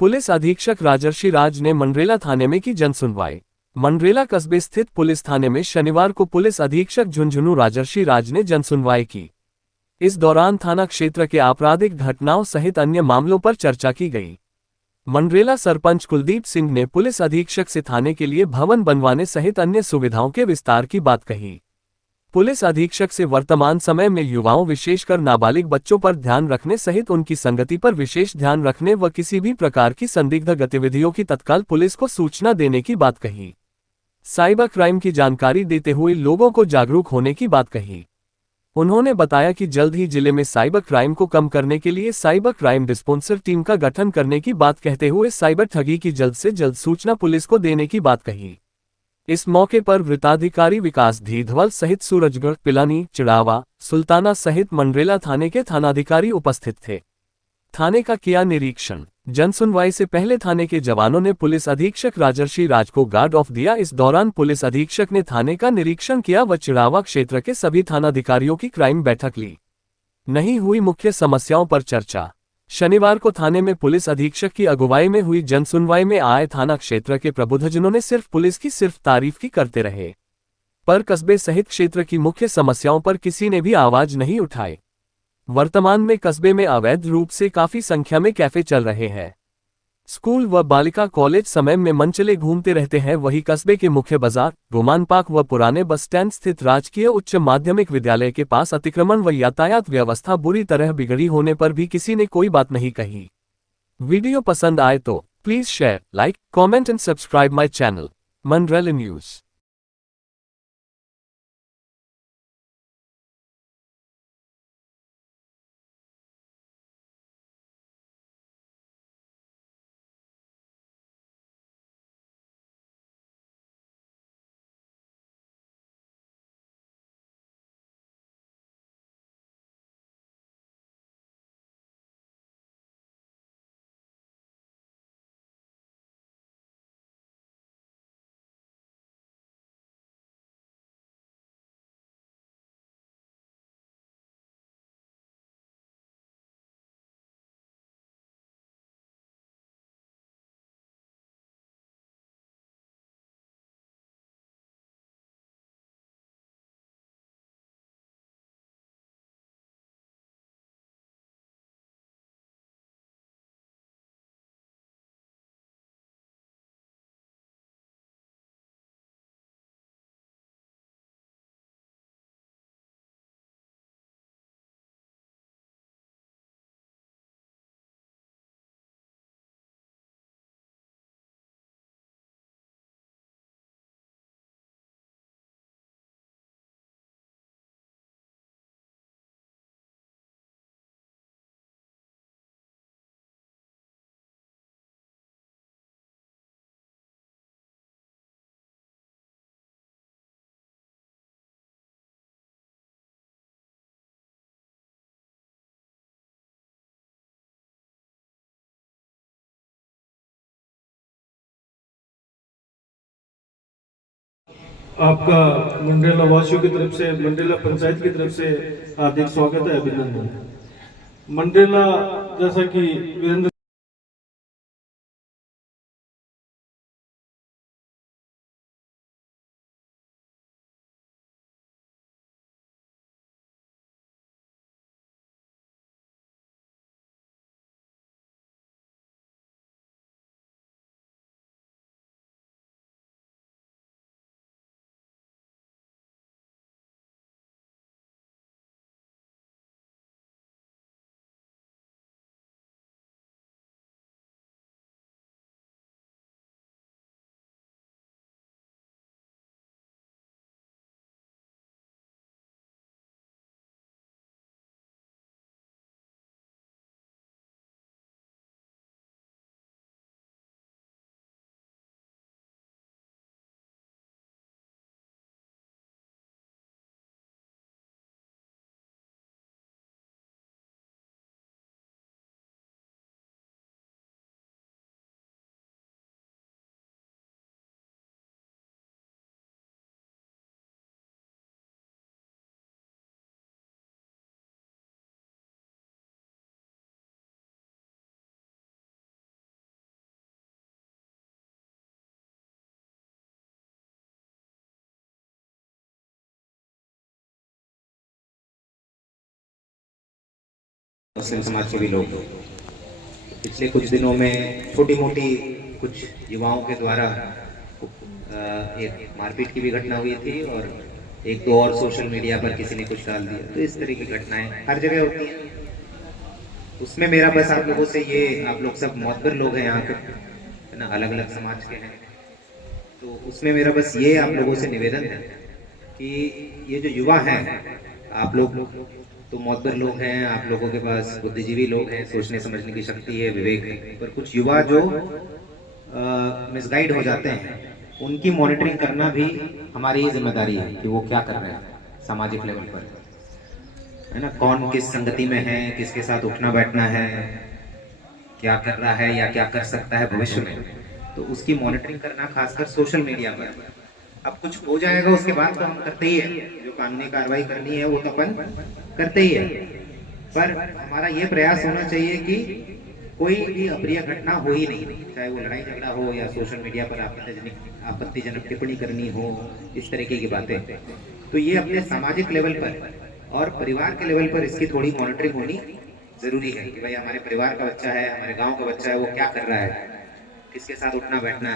Police अधीक्षक राजर्षि राज ने मंडरेला थाने में की जनसुनवाई। मंडरेला कस्बे स्थित पुलिस थाने में शनिवार को पुलिस अधीक्षक झुंझुनू राजर्षि राज ने जनसुनवाई की। इस दौरान थाना क्षेत्र के आपराधिक घटनाओं सहित अन्य मामलों पर चर्चा की गई। मंडरेला सरपंच कुलदीप सिंह ने पुलिस अधीक्षक से थाने के लिए भवन बनवाने सहित अन्य सुविधाओं के विस्तार की बात कही। पुलिस अधीक्षक से वर्तमान समय में युवाओं विशेषकर नाबालिग बच्चों पर ध्यान रखने सहित उनकी संगति पर विशेष ध्यान रखने व किसी भी प्रकार की संदिग्ध गतिविधियों की तत्काल पुलिस को सूचना देने की बात कही। साइबर क्राइम की जानकारी देते हुए लोगों को जागरूक होने की बात कही। उन्होंने बताया कि जल्द ही जिले में साइबर क्राइम को कम करने के लिए साइबर क्राइम रिस्पॉन्सर टीम का गठन करने की बात कहते हुए साइबर ठगी की जल्द से जल्द सूचना पुलिस को देने की बात कही। इस मौके पर वृत्ताधिकारी विकास धीधवल सहित सूरजगढ़, पिलानी, चिड़ावा, सुल्ताना सहित मंडरेला थाने के थानाधिकारी उपस्थित थे। थाने का किया निरीक्षण। जनसुनवाई से पहले थाने के जवानों ने पुलिस अधीक्षक राजर्षि राज को गार्ड ऑफ दिया। इस दौरान पुलिस अधीक्षक ने थाने का निरीक्षण किया व चिड़ावा क्षेत्र के सभी थानाधिकारियों की क्राइम बैठक ली। नहीं हुई मुख्य समस्याओं पर चर्चा। शनिवार को थाने में पुलिस अधीक्षक की अगुवाई में हुई जनसुनवाई में आए थाना क्षेत्र के प्रबुद्धजनों ने सिर्फ पुलिस की सिर्फ तारीफ की करते रहे, पर कस्बे सहित क्षेत्र की मुख्य समस्याओं पर किसी ने भी आवाज नहीं उठाई। वर्तमान में कस्बे में अवैध रूप से काफी संख्या में कैफे चल रहे हैं। स्कूल व बालिका कॉलेज समय में मनचले घूमते रहते हैं। वहीं कस्बे के मुख्य बाजार, रोमान पार्क व पुराने बस स्टैंड स्थित राजकीय उच्च माध्यमिक विद्यालय के पास अतिक्रमण व यातायात व्यवस्था बुरी तरह बिगड़ी होने पर भी किसी ने कोई बात नहीं कही। वीडियो पसंद आए तो please share, like, comment and subscribe my channel Mandrela news. आपका मंडरेला वासियों की तरफ से, मंडरेला पंचायत की तरफ से हार्दिक स्वागत है, अभिनंदन। मंडरेला जैसा कि वीरेंद्र मुस्लिम समाज के भी लोग। पिछले कुछ दिनों में छोटी मोटी कुछ युवाओं के द्वारा एक मारपीट की भी घटना हुई थी और एक दो और सोशल मीडिया पर किसी ने कुछ डाल दिया। तो इस तरह की घटनाएं हर जगह होती हैं। उसमें मेरा बस आप लोगों से ये, आप लोग सब मोहब्बर लोग हैं यहाँ के, है ना, अलग अलग समाज के हैं, तो उसमें मेरा बस ये आप लोगों से निवेदन है कि ये जो युवा हैं, आप लोग तो मोहब्बर लोग हैं, आप लोगों के पास बुद्धिजीवी लोग हैं, सोचने समझने की शक्ति है, विवेक है, पर कुछ युवा जो मिसगाइड हो जाते हैं, उनकी मॉनिटरिंग करना भी हमारी ही जिम्मेदारी है कि वो क्या कर रहे हैं सामाजिक लेवल पर, है ना, कौन किस संगति में है, किसके साथ उठना बैठना है, क्या कर रहा है या क्या कर सकता है भविष्य में, तो उसकी मॉनिटरिंग करना खासकर सोशल मीडिया पर। अब कुछ हो जाएगा उसके बाद तो हम करते ही है, जो कानूनी कार्रवाई करनी है वो तो अपन करते ही है, पर हमारा ये प्रयास होना चाहिए कि कोई भी अप्रिय घटना हो ही नहीं, चाहे वो लड़ाई झगड़ा हो या सोशल मीडिया पर आपत्तिजनक टिप्पणी करनी हो, इस तरीके की बातें। तो ये अपने सामाजिक लेवल पर और परिवार के लेवल पर इसकी थोड़ी मॉनिटरिंग होनी जरूरी है कि भाई हमारे परिवार का बच्चा है, हमारे गांव का बच्चा है, वो क्या कर रहा है, किसके साथ उठना बैठना है।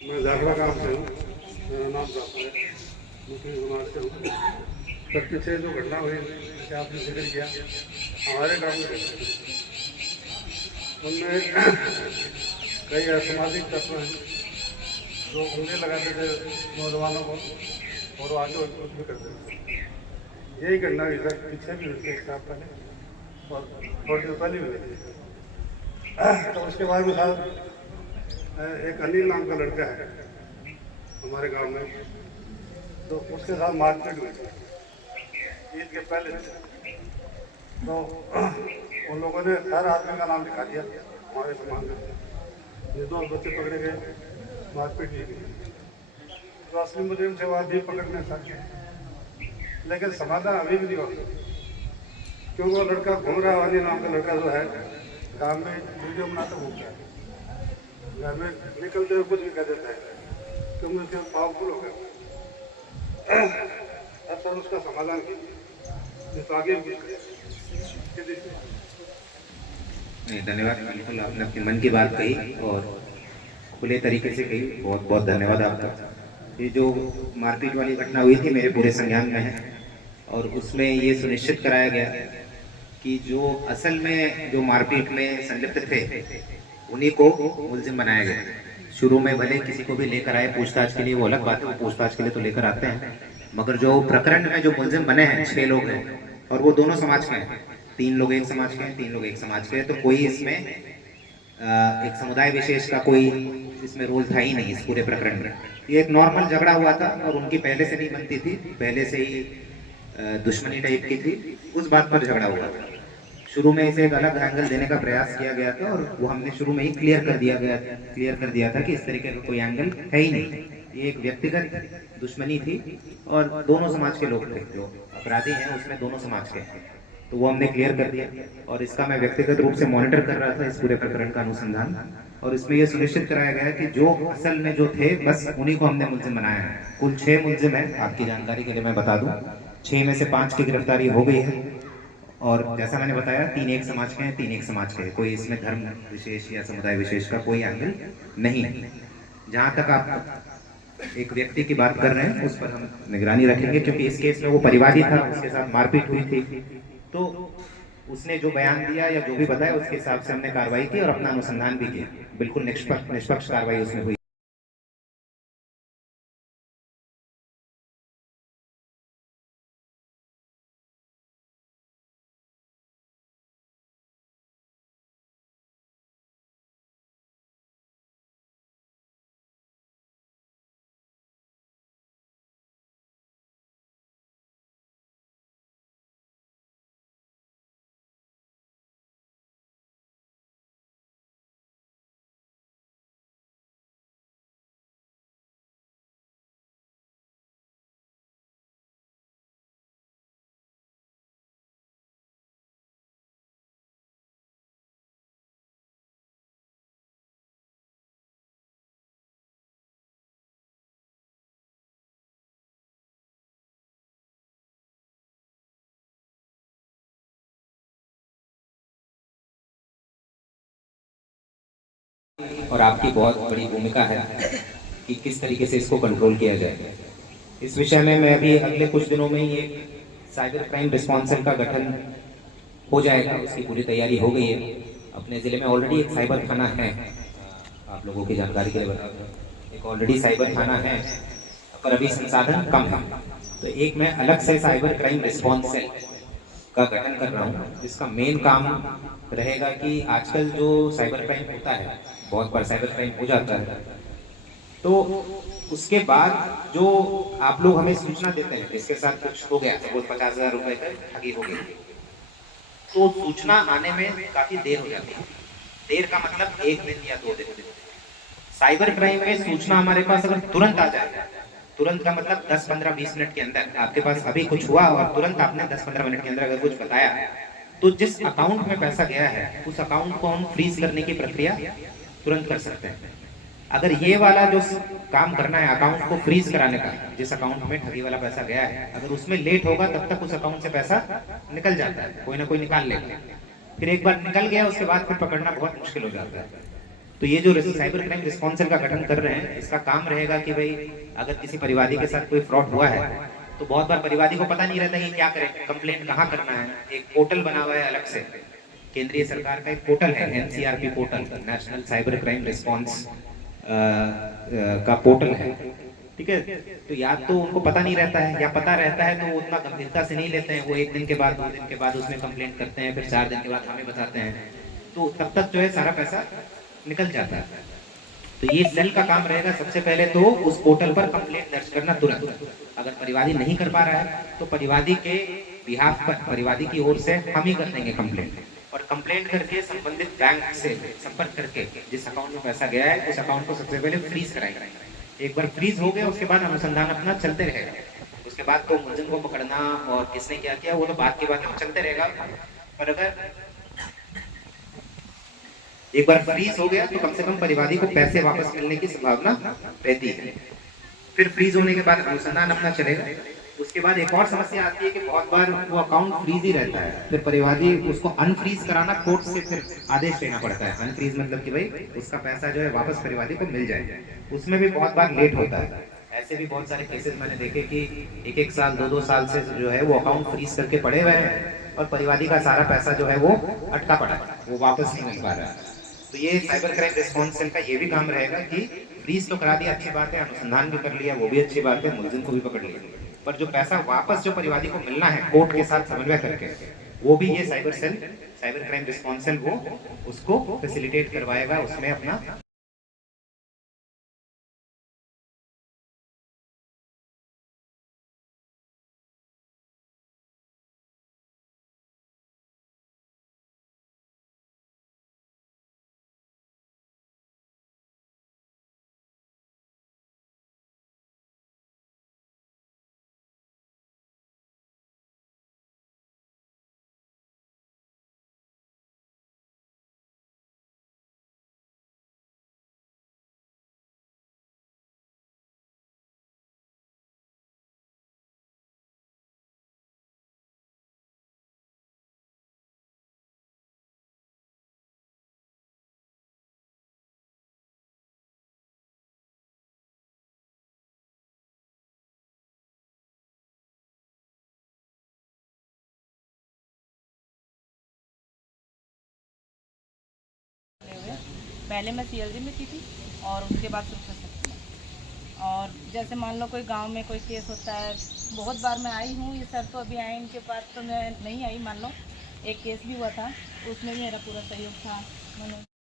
मैं जागरा गांव से हूँ, मेरा नाम जाफर है, मुस्लिम समाज से हूँ। सर पीछे जो घटना हुई जैसे आपने जिक्र किया, हमारे गांव में उनमें कई असामाजिक तत्व हैं जो उंगली लगाते थे नौजवानों को और आगे कुछ भी करते थे। यही घटना हुई सर, पीछे भी हुई थी एक साल पहले और थोड़ी देर पहले भी हुई थी। तो उसके बाद में साहब एक अनिल नाम का लड़का है हमारे गांव में, तो उसके साथ मारपीट हुई ईद के पहले। तो उन लोगों ने हर आदमी का नाम लिखा दिया हमारे समाज में, निर्दोष बच्चे पकड़े गए, मारपीट की गई। तो असली मुजरिम से वह भी पकड़ने सके, लेकिन समाधान अभी भी नहीं हुआ, क्योंकि वो लड़का घूम रहा है, अनिल नाम का लड़का जो है गाँव में वीडियो बनाता घूमता है, घर में निकलते हुए कुछ भी कर देता है, क्योंकि उसके पावरफुल हो गया। अब सर उसका समाधान कीजिए, तो आगे नहीं, धन्यवाद। बिल्कुल आपने अपने मन की बात कही और खुले तरीके से कही, बहुत बहुत धन्यवाद आपका। ये जो मारपीट वाली घटना हुई थी मेरे पूरे संज्ञान में है और उसमें ये सुनिश्चित कराया गया कि जो असल में जो मारपीट में संलिप्त थे उन्हीं को मुलजिम बनाया गया। शुरू में भले किसी को भी लेकर आए पूछताछ के लिए, वो अलग बात है, वो पूछताछ के लिए तो लेकर आते हैं, मगर जो प्रकरण में जो मुलजिम बने हैं 6 लोग हैं और वो दोनों समाज के हैं, 3 लोग एक समाज के हैं, 3 लोग एक समाज के हैं, तो कोई इसमें एक समुदाय विशेष का कोई इसमें रोल था ही नहीं इस पूरे प्रकरण में। ये एक नॉर्मल झगड़ा हुआ था और उनकी पहले से नहीं बनती थी, पहले से ही दुश्मनी टाइप की थी, उस बात पर झगड़ा हुआ था। शुरू में इसे एक अलग एंगल देने का प्रयास किया गया था और वो हमने शुरू में ही क्लियर कर दिया था कि इस तरीके का कोई एंगल है ही नहीं, ये एक व्यक्तिगत दुश्मनी थी और दोनों समाज के लोग थे, जो अपराधी हैं उसमें दोनों समाज के हैं, तो वो हमने क्लियर कर दिया। और इसका मैं व्यक्तिगत रूप से मॉनिटर कर रहा था इस पूरे प्रकरण का अनुसंधान, और इसमें यह सुनिश्चित कराया गया कि जो असल में जो थे बस उन्हीं को हमने मुलजिम बनाया है। कुल 6 मुलजिम है, आपकी जानकारी के लिए मैं बता दूं, 6 में से 5 की गिरफ्तारी हो गई है और जैसा मैंने बताया 3 एक समाज के हैं, 3 एक समाज के हैं, कोई इसमें धर्म विशेष या समुदाय विशेष का कोई एंगल नहीं है। जहाँ तक आप एक व्यक्ति की बात कर रहे हैं उस पर हम निगरानी रखेंगे, क्योंकि इस केस में वो परिवादी था, उसके साथ मारपीट हुई थी, तो उसने जो बयान दिया या जो भी बताया उसके हिसाब से हमने कार्रवाई की और अपना अनुसंधान भी किया। बिल्कुल निष्पक्ष कार्रवाई उसमें हुई। और आपकी बहुत बड़ी भूमिका है कि किस तरीके से इसको कंट्रोल किया जाए। इस विषय में मैं अभी अगले कुछ दिनों में ही एक साइबर क्राइम रिस्पॉन्स सेल का गठन हो जाएगा, उसकी पूरी तैयारी हो गई है। अपने ज़िले में ऑलरेडी एक साइबर थाना है, आप लोगों की जानकारी के लिए बता दूं, एक ऑलरेडी साइबर थाना है, पर अभी संसाधन कम है। तो एक मैं अलग से साइबर क्राइम रिस्पॉन्स सेल का गठन कर रहा हूँ, जिसका मेन काम रहेगा कि आजकल जो साइबर क्राइम होता है, बहुत बार साइबर क्राइम हो जाता है, तो उसके बाद जो आप लोग हमें सूचना देते हैं इसके साथ कुछ हो गया, सपोज 50,000 रुपए का ठगी हो गई, तो सूचना आने में काफी देर हो जाती है। देर का मतलब 1 दिन या 2 दिन। साइबर क्राइम में सूचना हमारे पास अगर तुरंत आ जाए, तुरंत का मतलब 10, 15, 20 मिनट के अंदर आपके पास अभी कुछ हुआ और तुरंत आपने 10, 15 मिनट के अंदर अगर कुछ बताया, तो जिस अकाउंट में पैसा गया है उस अकाउंट को हम फ्रीज करने की प्रक्रिया तुरंत कर सकते हैं। अगर ये वाला जो काम करना है अकाउंट को फ्रीज कराने का, जिस अकाउंट में ठगी वाला पैसा गया है, अगर उसमें लेट होगा तब तक उस अकाउंट से पैसा निकल जाता है, कोई ना कोई निकाल लेगा। फिर एक बार निकल गया उसके बाद फिर पकड़ना बहुत मुश्किल हो जाता है। तो ये जो साइबर क्राइम रिस्पॉन्स सेल का गठन कर रहे हैं, इसका काम रहेगा कि भाई अगर किसी परिवादी के साथ कोई फ्रॉड हुआ है, तो बहुत बार परिवादी को पता नहीं रहता कि क्या करें, कंप्लेंट कहाँ करना है। एक पोर्टल बना हुआ है अलग से, केंद्रीय सरकार का एक पोर्टल है, NCRP portal, national cyber crime response का पोर्टल है, ठीक है। तो या तो उनको पता नहीं रहता है, या पता रहता है तो वो उतना गंभीरता से नहीं लेते हैं, वो 1 दिन के बाद 2 दिन के बाद उसमें कंप्लेंट करते हैं, फिर 4 दिन के बाद हमें बताते हैं, तो तब तक जो है सारा पैसा निकल जाता है। तो ये सेल का काम रहेगा सबसे पहले तो उस पोर्टल पर कंप्लेंट दर्ज करना तुरंत। अगर परिवादी नहीं कर पा रहा है तो परिवादी के बिहाफ पर, परिवादी की ओर से हम ही कर देंगे कंप्लेंट, और कंप्लेंट करके संबंधित बैंक से संपर्क करके जिस अकाउंट में पैसा गया है उस अकाउंट को सबसे पहले फ्रीज कराएंगे। एक बार फ्रीज हो गया उसके बाद अनुसंधान अपना चलते रहेगा। उसके बाद तो मुलजिम को पकड़ना और किसने क्या किया वो तो बात की बात चलते रहेगा। पर अगर एक बार फ्रीज हो गया तो कम से कम परिवादी को पैसे वापस मिलने की संभावना रहती है। फिर फ्रीज होने के बाद अनुसंधान अपना चलेगा। उसके बाद एक और समस्या आती है कि बहुत बार वो अकाउंट फ्रीज ही रहता है, फिर परिवादी उसको अनफ्रीज कराना, कोर्ट से फिर आदेश लेना पड़ता है। अनफ्रीज मतलब कि भाई उसका पैसा जो है वापस परिवादी को मिल जाए, उसमें भी बहुत बार लेट होता है। ऐसे भी बहुत सारे केसेस मैंने देखे कि 1-1 साल 2-2 साल से जो है वो अकाउंट फ्रीज करके पड़े हुए हैं और परिवादी का सारा पैसा जो है वो अटका पड़ा है, वो वापस नहीं मिल पा रहा है। तो ये साइबर क्राइम रिस्पॉन्स सेल का ये भी काम रहेगा कि फ्रीज तो करा दिया, अच्छी बात है, अनुसंधान भी कर लिया, वो भी अच्छी बात है, मुलजिम को भी पकड़ लिया, पर जो पैसा वापस जो परिवादी को मिलना है कोर्ट के साथ समन्वय करके, वो भी ये cyber cell, cyber crime response cell वो उसको फैसिलिटेट करवाएगा, उसमें अपना पहले मैं CLD में की थी और उसके बाद सुरक्षा शक्ति में। और जैसे मान लो कोई गांव में कोई केस होता है, बहुत बार मैं आई हूँ, ये सर तो अभी आए, इनके पास तो मैं नहीं आई। मान लो एक केस भी हुआ था, उसमें भी मेरा पूरा सहयोग था। मैंने